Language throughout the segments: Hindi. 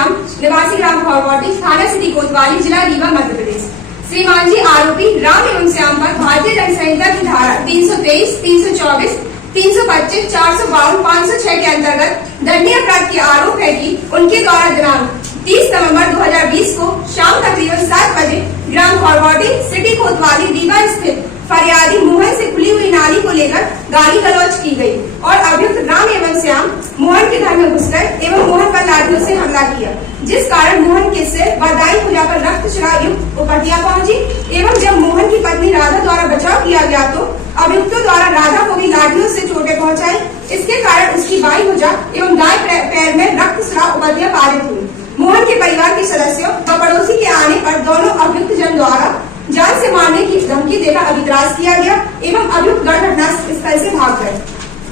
श्याम निवासी ग्राम खौरवाटी थाना सिटी कोतवाली जिला रीवा मध्य प्रदेश। श्रीमान जी आरोपी राम एवं श्याम पर भारतीय दंड संहिता की धारा 323, 324, 325, 452, 506 के अंतर्गत दंडनीय अपराध के आरोप है कि उनके द्वारा दिनांक 30 नवंबर 2020 को शाम तकरीबन 7 बजे ग्राम खौरवाटी सिटी कोतवाली रीवा स्थित फरियादी मोहन से खुली हुई नाली को लेकर गाली गलौज की गई और अभियुक्त राम एवं श्याम मोहन के घर में घुसकर एवं मोहन पर लाठियों से हमला किया, जिस कारण मोहन के सिर व दाई भुजा पर रक्तस्राव युक्त उपटियां पहुंची एवं जब मोहन की पत्नी राधा द्वारा बचाव किया गया तो अभियुक्तों द्वारा राधा को भी लाठियों से चोटें पहुंचाई। इसके कारण उसकी बाई भुजा एवं दाएं पैर में रक्तस्राव उपटियां पारित हुई। मोहन के परिवार के सदस्यों व पड़ोसी के आने पर दोनों अभियुक्त जन द्वारा जान से मारने की धमकी देकर अभित्रास किया गया एवं अभियुक्त घटना स्थल से भाग गए।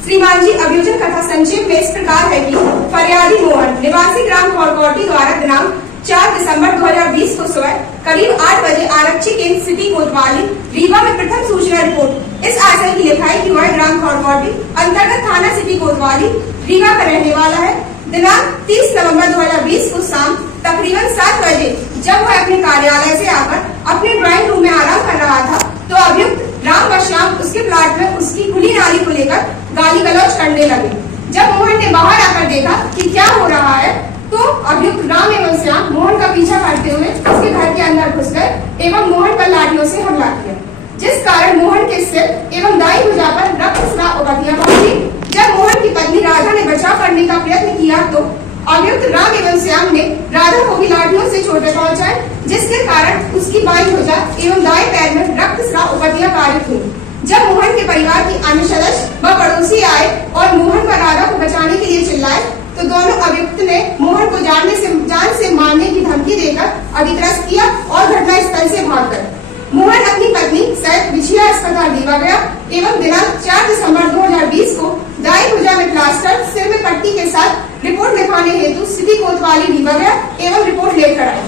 श्रीमान जी अभियोजन कथा संक्षेप में इस प्रकार है कि फरियादी मोहन निवासी ग्राम खौरवाटी द्वारा दिनांक 4 दिसंबर 2020 को सुबह करीब 8 बजे आरक्षी केंद्र सिटी कोतवाली रीवा में प्रथम सूचना रिपोर्ट इस आशय की लिखाई कि वह ग्राम खौरवाटी अंतर्गत थाना सिटी कोतवाली रीवा का रहने वाला है। दिनांक 30 नवंबर 2020 को शाम तकरीबन 7 बजे जब वह अपने कार्यालय से आकर अपने ड्राइंग रूम में आराम कर रहा था तो अभियुक्त राम व श्याम उसके प्लाट में उसकी खुली नाली को लेकर गाली गलौज करने लगे। जब मोहन ने बाहर आकर देखा कि क्या हो रहा है तो अभियुक्त राम एवं श्याम मोहन का पीछा करते हुए उसके घर के अंदर घुस गए एवं मोहन पर लाठियों से हमला किया, जिस कारण मोहन के सिर एवं दाई भुजा पर रक्तस्राव उपटियां पहुंची। जब मोहन की पत्नी राधा ने बचाव करने का प्रयत्न किया तो अभियुक्त राम एवं श्याम ने राधा को भी लाठियों से चोटें पहुंचाई, जिसके कारण उसकी बाई भुजा एवं दाएं पैर में रक्तस्राव उपटियां पारित हुई। जब मोहन के परिवार के अन्य सदस्य व पड़ोसी आए और मोहन व राधा को बचाने के लिए चिल्लाए तो दोनों अभियुक्त ने मोहन को जान से मारने की धमकी देकर अभित्रस्त किया और घटना स्थल से भाग गए। मोहन अपनी पत्नी सहित बिछिया अस्पताल रीवा गया एवं दिनांक 4 दिसंबर 2020 को दाएं भुजा में प्लास्टर सिर में पट्टी के साथ रिपोर्ट लिखवाने हेतु सिटी कोतवाली रीवा गया एवं रिपोर्ट लेकर आए।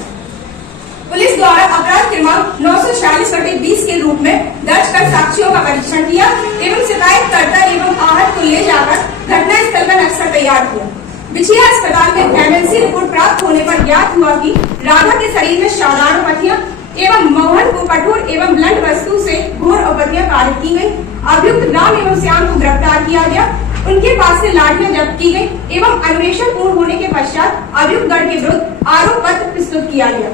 पुलिस द्वारा अपराध क्रमांक 946/20 के रूप में दर्ज कर साक्ष्यों का परीक्षण किया एवं शिकायतकर्ता एवं आहत को ले जाकर घटना स्थल का नक्शा तैयार किया। बिछिया अस्पताल में एमएलसी रिपोर्ट प्राप्त होने पर ज्ञात हुआ कि राधा के शरीर में साधारण उपटियां एवं मोहन को कठोर एवं ब्लंट वस्तु से घोर उपटियां पारित की गई। अभियुक्त राम एवं श्याम को गिरफ्तार किया गया, उनके पास से लाठियां जब्त की गई एवं अन्वेषण पूर्ण होने के पश्चात अभियुक्त गण के विरुद्ध आरोप पत्र प्रस्तुत किया गया।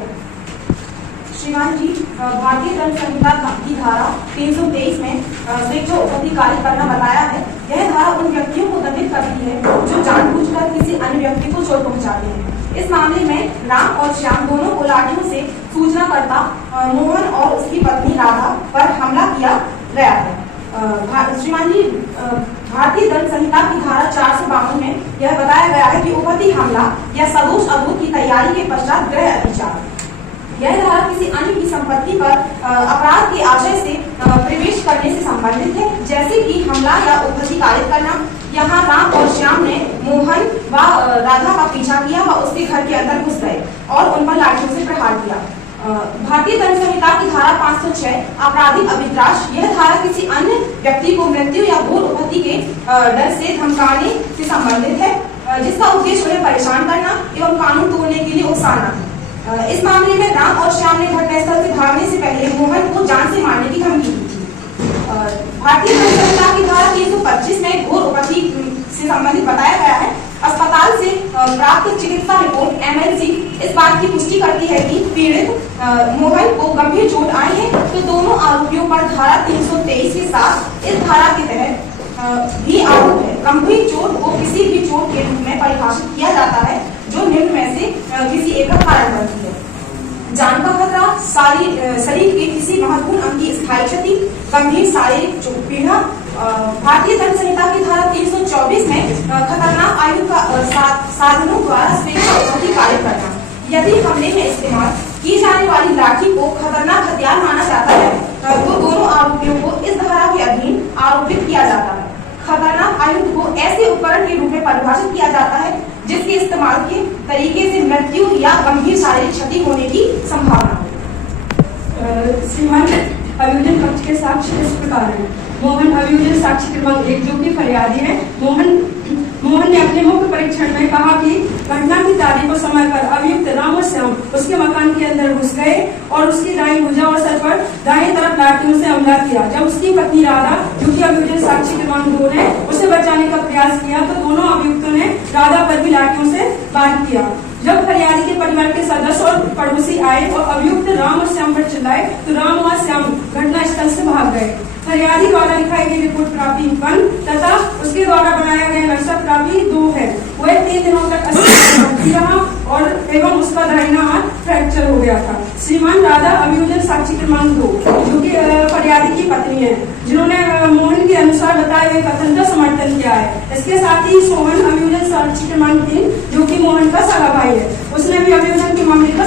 श्रीमान जी भारतीय दंड संहिता की धारा 323 में जो उपति कार्य करना बताया है, यह धारा उन व्यक्तियों को दंडित करती है जो जानबूझकर किसी अन्य व्यक्ति को चोट पहुंचाते हैं। इस मामले में राम और श्याम दोनों को लाठियों से सूचनाकर्ता मोहन और उसकी पत्नी राधा पर हमला किया गया है। श्रीमान जी भारतीय दंड संहिता की धारा 452 में यह बताया गया है कि उपति हमला या सदोष अबोध की तैयारी के पश्चात गृह अतिचार। यह धारा किसी अन्य की संपत्ति पर अपराध के आशय से प्रवेश करने से संबंधित है, जैसे कि हमला या उपति कारित करना। यहाँ राम और श्याम ने मोहन व राधा का पीछा किया व उसके घर के अंदर घुस गए और उन पर लाठियों से प्रहार किया। भारतीय दंड संहिता की धारा 506 आपराधिक अभित्रास, यह धारा किसी अन्य व्यक्ति को मृत्यु या घोर उपति के डर से धमकाने से संबंधित है, जिसका उद्देश्य उन्हें परेशान करना एवं कानून तोड़ने के लिए उकसाना। इस मामले में राम और श्याम ने घटनास्थल से भागने से पहले मोहन को जान से मारने की धमकी दी थी। भारतीय दंड संहिता की धारा 325 में घोर उपति से संबंधित बताया गया है। अस्पताल से प्राप्त चिकित्सा रिपोर्ट एमएलसी इस बात की पुष्टि करती है कि पीड़ित मोहन को गंभीर चोट आई है, तो दोनों आरोपियों पर धारा 323 के साथ इस धारा के तहत भी आरोप है। गंभीर चोट को किसी भी चोट के रूप में परिभाषित किया जाता है जो निम्न में से किसी एक का कारण बनती है: जान का खतरा, शरीर के किसी महत्वपूर्ण अंग की स्थायी क्षति, गंभीर शारीरिक चोट पीड़ा। भारतीय दंड संहिता की धारा 324 में खतरनाक आयु का साधनों द्वारा स्वेच्छा कार्य करना। यदि हमले में इस्तेमाल की जाने वाली लाठी को खतरनाक हथियार माना जाता है तो दोनों आरोपियों को इस धारा के अधीन आरोपित किया जाता है। खतरनाक आयुध को ऐसे उपकरण के रूप में परिभाषित किया जाता है जिसके इस्तेमाल के तरीके से मृत्यु या गंभीर शारीरिक क्षति होने की संभावना हो। श्रीमान अभियोजन पक्ष के साक्ष्य इस प्रकार है। मोहन अभियोजन साक्ष्य क्रमांक 1 जो कि फरियादी है। मोहन ने अपने मुख्य परीक्षण में कहा कि घटना की तारीख और समय पर अभियुक्त राम और श्याम उसके मकान के अंदर घुस गए और उसकी दाईं भुजा और सर पर दाएं तरफ लाठियों से हमला किया। जब उसकी पत्नी राधा, जो कि अभियोजन साक्षी क्रमांक 2 ने उसे बचाने का प्रयास किया, तो दोनों अभियुक्तों ने राधा पर भी लाठियों से वार किया। जब फरियादी के परिवार के सदस्य और पड़ोसी आए और अभियुक्त राम और श्याम पर चिल्लाए, तो राम और श्याम घटना स्थल से भाग गए। फरियादी द्वारा लिखाई गई रिपोर्ट प्राप्ति 1 तथा उसके द्वारा बनाया गया नक्शा प्राप्ति 2 है। वह 3 दिनों तक अस्थिर रहा और एवं उसका दाहिना हाथ फ्रैक्चर हो गया था। श्रीमान राधा अभियोजन साक्षी क्रमांक 2, जो कि फरियादी की पत्नी है, जिन्होंने मोहन के अनुसार बताए हुए कथन का समर्थन किया है। इसके साथ ही सोहन अभियोजन साक्षी क्रमांक 3, जो कि मोहन का सगा भाई है, उसने भी अभियोजन के मामले का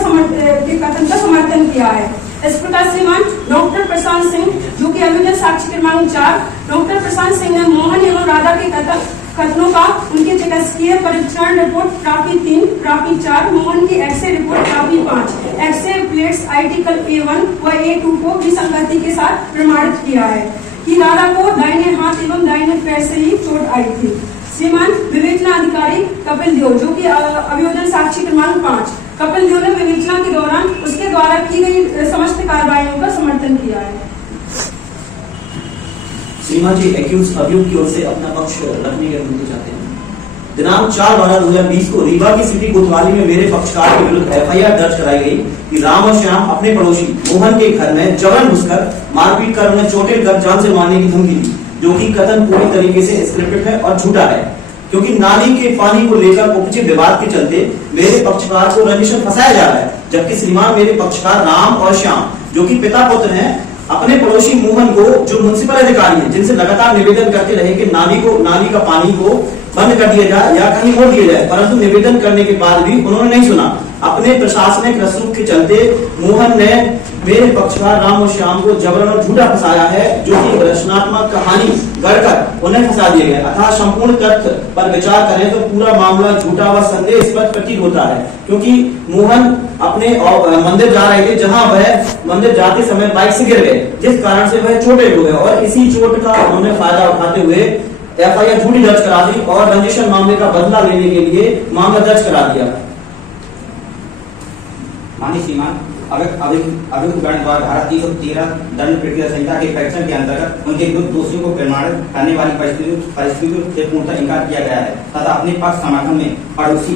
कथन का समर्थन किया है। इस प्रकार श्रीमान डॉक्टर प्रशांत सिंह, जो कि अभियोजन साक्षी क्रमांक 4, डॉक्टर प्रशांत सिंह ने मोहन एवं राधा के कथनों का उनके चिकित्सकीय परीक्षण रिपोर्ट प्राप्ति 3, प्राप्ति 4, मोहन की एक्सरे रिपोर्ट प्राप्ति 5, एक्सरे प्लेट्स आर्टिकल A1 व A2 को विसंगति के साथ प्रमाणित किया है कि राधा को दाहिने हाथ एवं दाहिने पैर से ही चोट आई थी। श्रीमान विवेचना अधिकारी कपिल देव, जो कि अभियोजन साक्षी क्रमांक 5, कपिल देव ने विवेचना के दौरान उसके द्वारा की गई समस्त कार्रवाइयों का समर्थन किया है। श्रीमान जी एक्यूज अभियुक्त की ओर से अपना पक्ष रखने के अनुमति चाहते हैं। दिनांक 4/12/2020 को रीवा की सिटी कोतवाली में मेरे पक्षकार के विरुद्ध FIR दर्ज कराई गई कि राम और श्याम अपने पड़ोसी मोहन के घर में जबरन घुसकर मारपीट कर उन्हें चोटिल कर जान से मारने की धमकी दी, जो कि कथन पूरी तरीके से स्क्रिप्टेड है और झूठा है, क्योंकि नाली के पानी को लेकर उपजे विवाद के चलते मेरे पक्षकार को रंजिश में फंसाया जा रहा है, जबकि श्रीमान मेरे पक्षकार राम और श्याम, जो कि पिता पुत्र हैं, अपने पड़ोसी मोहन को, जो म्युनिसिपल अधिकारी हैं, जिनसे लगातार निवेदन करते रहे कि नाली का पानी को बंद कर दिया जाए या कहीं मोड़ दिया जाए, परंतु निवेदन करने के बाद भी उन्होंने नहीं सुना। अपने प्रशासनिक रसूख के चलते मोहन ने मेरे पक्षकार राम और श्याम को जबरन और झूठा फंसाया है, जो कि रचनात्मक कहानी गढ़कर उन्हें फंसा दिया गया। अतः संपूर्ण तथ्य पर विचार करें तो पूरा मामला झूठा व संदेहास्पद प्रतीत होता है, क्योंकि मोहन अपने मंदिर जा रहे थे, जहां वह मंदिर जाते समय बाइक से गिर गए, जिस कारण से वह चोटिल हो गए और इसी चोट का उन्होंने फायदा उठाते हुए FIR झूठी दर्ज करा दी और रंजिशन मामले का बदला लेने के लिए मामला दर्ज करा दिया। माननीय श्रीमान अभियुक्त गण द्वारा धारा 313 दंड प्रक्रिया संहिता के सेक्शन के अंतर्गत उनके विरुद्ध दोषियों को प्रमाणित करने वाली परिस्थितियों से पूर्णतः इंकार किया गया है तथा अपने पक्ष समर्थन में पड़ोसी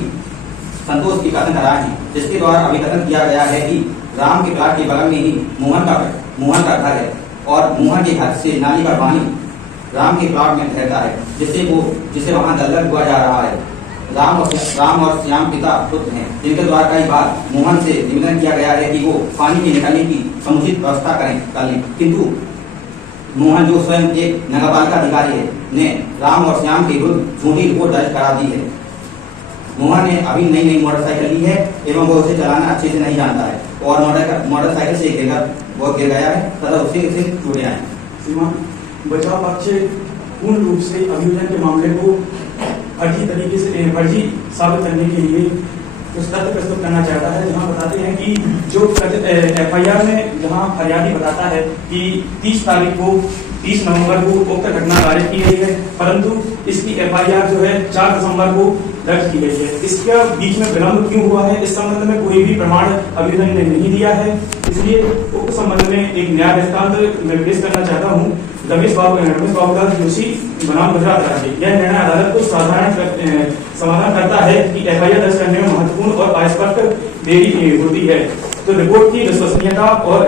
संतोष की कथन कराया है, जिसके द्वारा अभिकथन किया गया है कि राम के प्लाट के बगल में ही मोहन का घर है और मोहन के घर से नाली का पानी राम के प्लाट में ठहरता है, जिसे वहां दलदल हुआ जा रहा है। राम और श्याम पिता पुत्र हैं, जिनके द्वारा कई बार मोहन से निवेदन किया गया है कि वो पानी के निकलने की समुचित व्यवस्था कर लें, किंतु मोहन, जो स्वयं एक नगरपालिका अधिकारी है, ने राम और श्याम के विरुद्ध झूठी रिपोर्ट दर्ज करा दी है। मोहन ने अभी नई मोटरसाइकिल ली है एवं वो उसे चलाना अच्छे से नहीं जानता है और मोटरसाइकिल से गिर गया है तथा उसे चोटें आई। बचाव पक्ष पूर्ण रूप से अभियोजन के मामले को फर्जी साबित करने के लिए उस तथ्य प्रस्तुत करना चाहता है, जहां बताते हैं कि जो FIR में जहां फरियादी बताता है कि 30 नवंबर को उक्त घटना दायर की गई है, परंतु इसकी FIR जो है 4 दिसंबर को दर्ज की गई है। इसका बीच में विलंब क्यों हुआ है, इस संबंध में कोई भी प्रमाण अभियोजन ने नहीं दिया है, इसलिए उक्त संबंध में एक न्याय दृष्टांत मैं पेश करना चाहता हूँ। रमेश बाबूलाल जोशी बनाम गुजरात राज्य, यह निर्णय अदालत को समाधान करता है कि FIR दर्ज करने में महत्वपूर्ण और अस्पष्ट देरी होती है तो रिपोर्ट की विश्वसनीयता और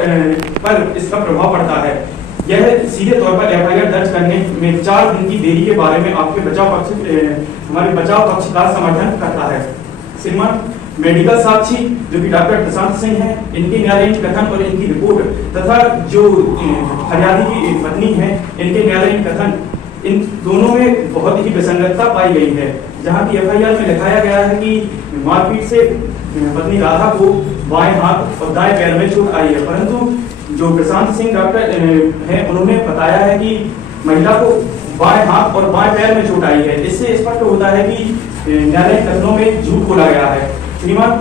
पर इसका प्रभाव पड़ता है। यह सीधे तौर पर FIR दर्ज करने में 4 दिन की देरी के बारे में आपके हमारे बचाव पक्ष का समर्थन करता है। श्रीमान मेडिकल साक्षी, जो कि डॉक्टर प्रशांत सिंह हैं, इनके न्यायालयीन कथन और इनकी रिपोर्ट तथा जो फरियादी की पत्नी है, इनके न्यायालयीन कथन, इन दोनों में बहुत ही विसंगतता पाई गई है। जहां की FIR में लिखाया गया है कि मारपीट से पत्नी राधा को बाएं हाथ और दाएं पैर में चोट आई है, परंतु जो प्रशांत सिंह डॉक्टर है, उन्होंने बताया है कि महिला को बाएं हाथ और बाएं पैर में चोट आई है। इससे स्पष्ट होता है कि न्यायालयीन कथनों में झूठ बोला गया है। श्रीमान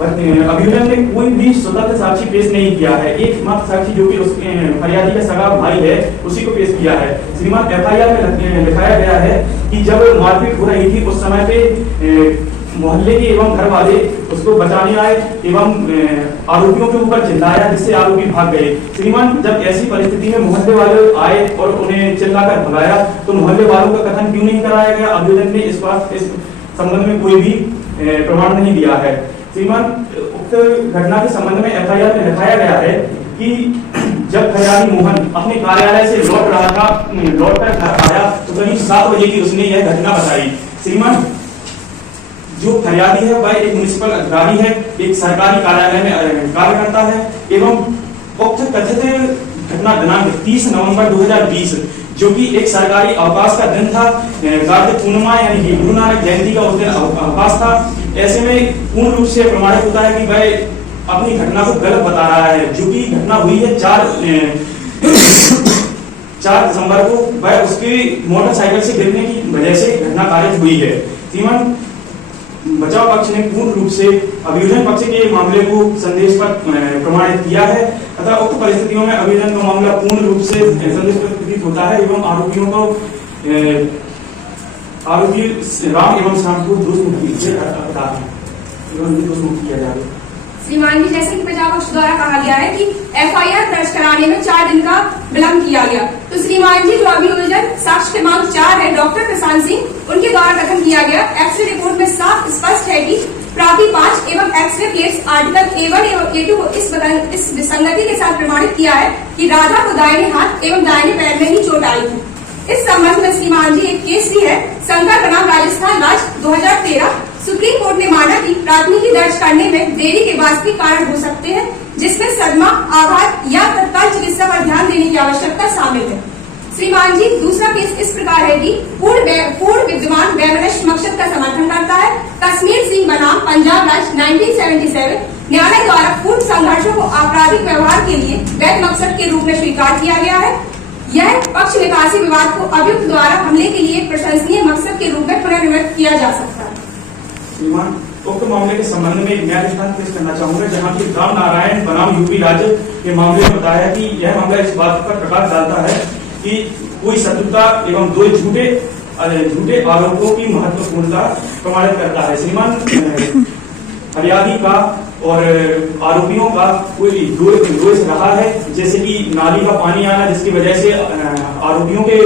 अभियोजन ने कोई भी स्वतंत्र साक्षी पेश नहीं किया है। एकमात्र साक्षी जो कि उसके फरियादी का सगा भाई है उसी को पेश किया है। श्रीमान एफआईआर में लिखाया गया है कि जब मारपीट हो रही थी उस समय पे मोहल्ले के एवं घर वाले उसको बचाने आए एवं आरोपियों के ऊपर चिल्लाया जिससे आरोपी भाग गए। श्रीमान जब ऐसी परिस्थिति में मोहल्ले वाले आए और उन्हें चिल्लाकर भगाया तो मोहल्ले वालों का कथन क्यों नहीं कराया गया? अभियोजन ने इस संबंध में कोई भी प्रमाण नहीं दिया है। श्रीमान उक्त घटना के संबंध में एफआईआर में लिखाया गया है कि जब फरियादी मोहन अपने कार्यालय से लौट कर घर आया तो करीब 7 बजे की उसने यह घटना बताई। श्रीमान जो फरियादी है वह एक म्युनिसिपल अधिकारी है, एक सरकारी कार्यालय में कार्य करता है एवं उक्त कथित घटना दिनांक 30 नवंबर 2020 जो कि एक सरकारी अवकाश का दिन था, कार्तिक पूर्णिमा यानी कि गुरु नानक जयंती का उस दिन अवकाश था। ऐसे में पूर्ण रूप से प्रमाणित होता है कि वह अपनी घटना को गलत बता रहा है। जो कि घटना हुई है 4 दिसंबर को, वह उसकी मोटरसाइकिल से गिरने की वजह से घटना कारित हुई है। श्रीमान बचाव पक्ष ने पूर्ण रूप से अभियोजन पक्ष के मामले को संदेश पर प्रमाणित किया है। अतः उक्त परिस्थितियों में अभियोजन का मामला पूर्ण रूप से संदेश पर प्रतीत होता है एवं आरोपियों को आरोपी राम एवं श्याम को दोषमुक्त किया जाए। श्रीमान जी, जैसे कि बचाव पक्ष द्वारा कहा गया है कि एफआईआर दर्ज कराने में 4 दिन का विलंब किया गया, तो श्रीमान जी जो अभियोजन साक्ष्य क्रमांक 4 है डॉक्टर प्रशांत सिंह, उनके द्वारा कथन किया गया एक्सरे रिपोर्ट में साफ स्पष्ट है कि प्राप्ति 5 एवं एक्सरे प्लेट्स आर्टिकल A1 एवं A2 को इस विसंगति के साथ प्रमाणित किया है कि राधा को दाहिने हाथ एवं दाहिने पैर में ही चोट आई थी। इस संबंध में श्रीमान जी एक केस भी है शंकर बनाम राजस्थान राज्य 2013। सुप्रीम कोर्ट ने माना कि प्राथमिकी दर्ज करने में देरी के वास्तविक कारण हो सकते हैं जिसमें सदमा, आघात या तत्काल चिकित्सा पर ध्यान देने की आवश्यकता शामिल है। श्रीमान जी दूसरा केस इस प्रकार है कि पूर्ण विद्यमान वैमनस्य मकसद का समर्थन करता है। कश्मीर सिंह बनाम पंजाब राज्य 1977 न्यायालय द्वारा पूर्ण संघर्षों को आपराधिक व्यवहार के लिए वैध मकसद के रूप में स्वीकार किया गया है। यह पक्ष निकासी विवाद को अभियुक्त द्वारा हमले के लिए प्रशंसनीय मकसद के रूप में पुनर्निर्मित किया जा सकता है। श्रीमान उक्त मामले के संबंध में एक न्याय दृष्टांत पेश करना चाहूंगा जहां की राम नारायण बनाम यूपी राज्य के मामले में बताया कि यह मामला इस बात पर प्रकाश डालता है कि कोई शत्रुता एवं 2 झूठे आरोपों की महत्वपूर्णता प्रमाणित करता है। श्रीमान फरियादी का और आरोपियों का कोई दोष रहा है, जैसे कि नाली का पानी आना जिसकी वजह से आरोपियों के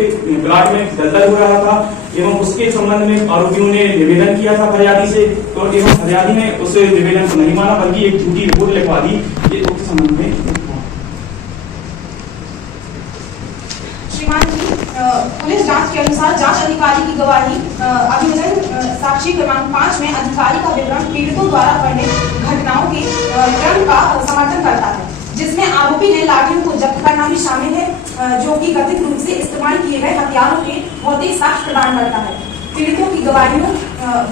प्लाट में दलदल हो रहा था एवं उसके संबंध में आरोपियों ने निवेदन किया था फरियादी से, तो एवं फरियादी ने उस निवेदन को नहीं माना बल्कि एक झूठी रिपोर्ट लिखवा दी। ये उसके संबंध में श्रीमान जी पुलिस जांच के अनुसार जांच अधिकारी की गवाही अभियोजन साक्षी क्रमांक 5 में अधिकारी का विवरण पीड़ितों द्वारा वर्णित घटनाओं के क्रम का समर्थन करता है, जिसमें आरोपी ने लाठियों को जब्त करना भी शामिल है, जो कि कथित रूप से इस्तेमाल किए गए हथियारों के भौतिक साक्ष्य प्रदान करता है। पीड़ितों की गवाहियों,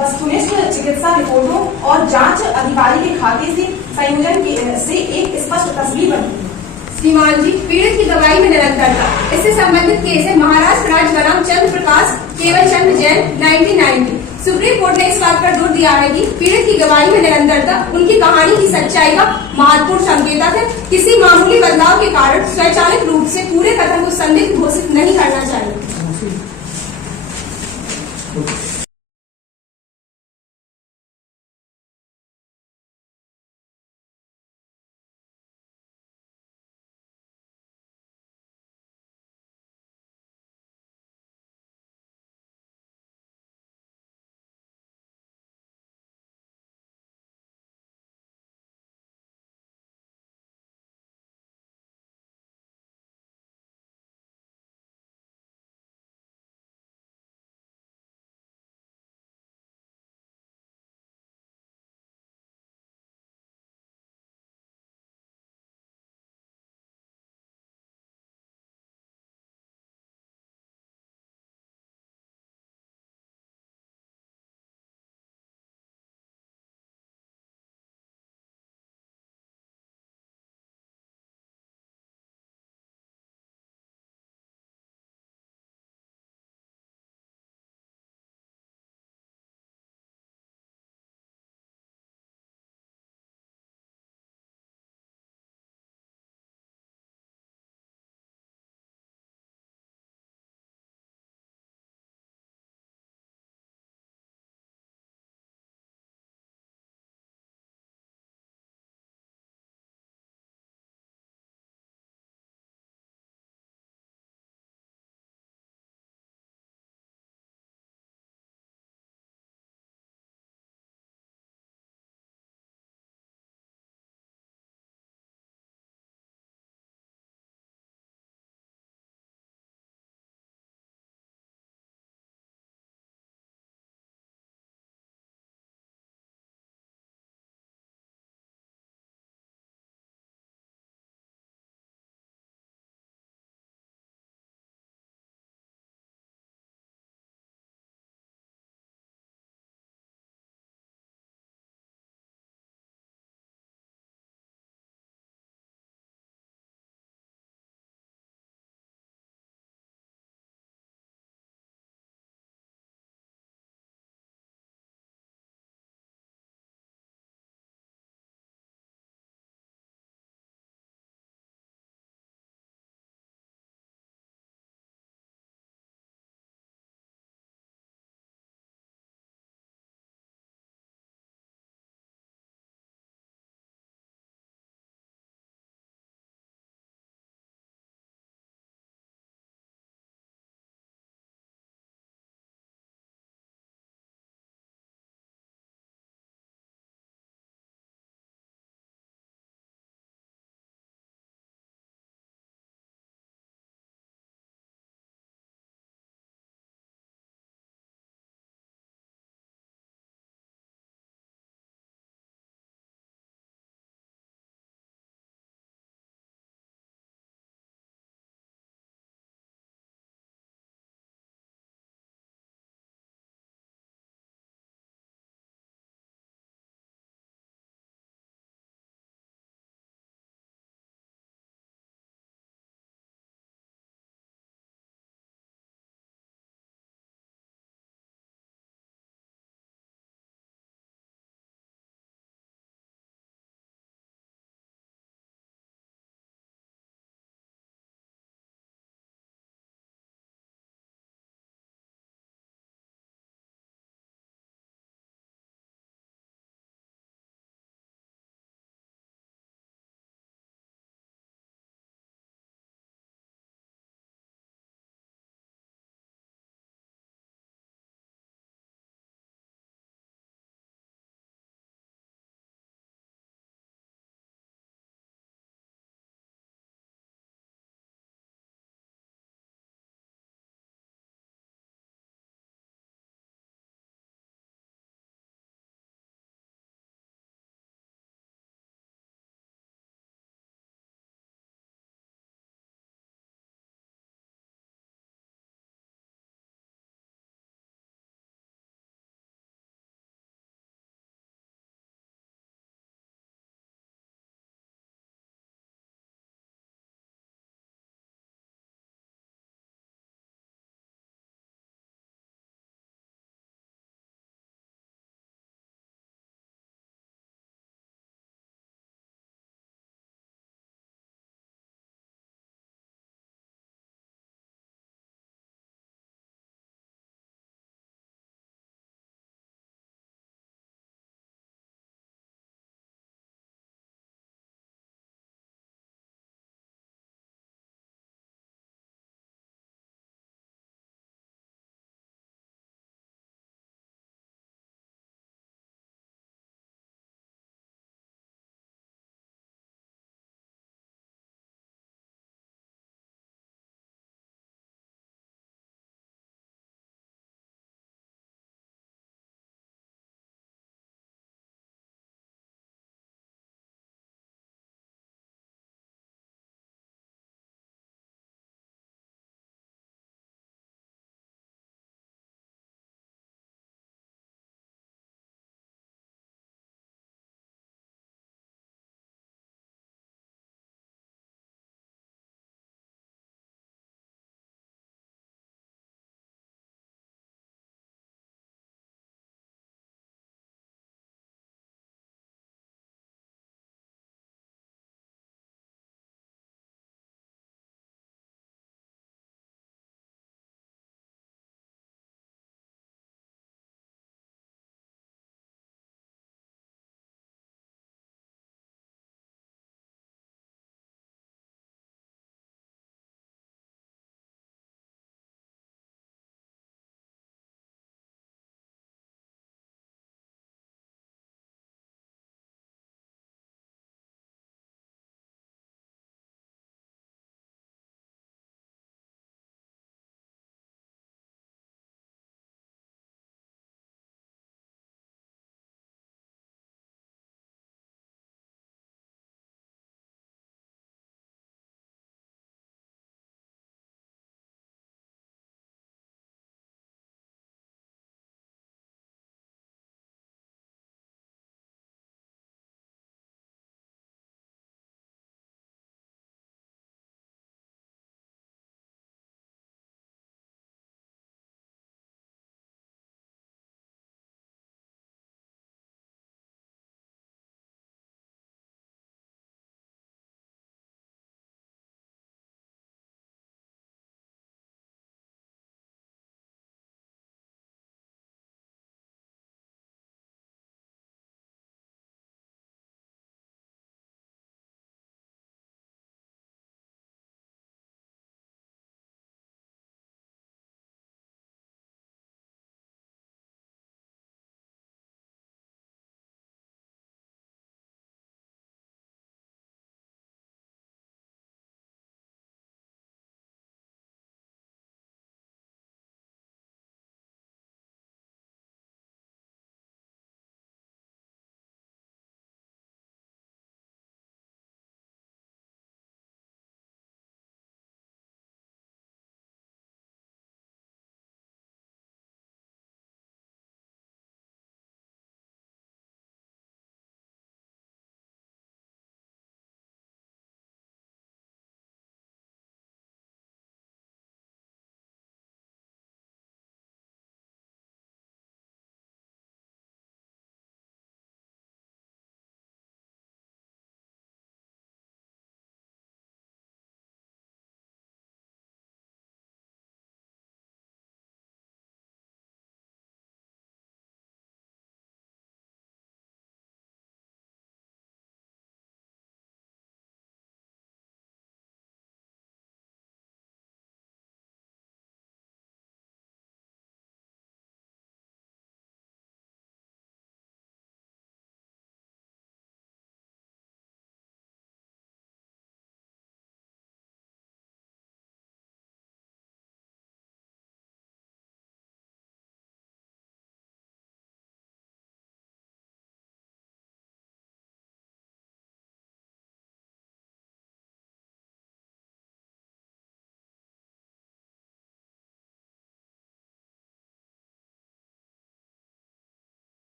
वस्तुनिष्ठ चिकित्सा रिपोर्टों और जांच अधिकारी के खाते से संयोजन से एक स्पष्ट तस्वीर बनती है। श्रीमान जी पीड़ित की गवाही में निरंतरता, इससे संबंधित केस है महाराष्ट्र राज्य बनाम चंद्र प्रकाश केवल चंद्र जैन 1990। सुप्रीम कोर्ट ने इस बात पर जोर दिया है कि पीड़ित की गवाही में निरंतरता उनकी कहानी की सच्चाई का महत्वपूर्ण संकेतक है। किसी मामूली बदलाव के कारण स्वचालित रूप से पूरे कथन को संदिग्ध घोषित नहीं करना चाहिए।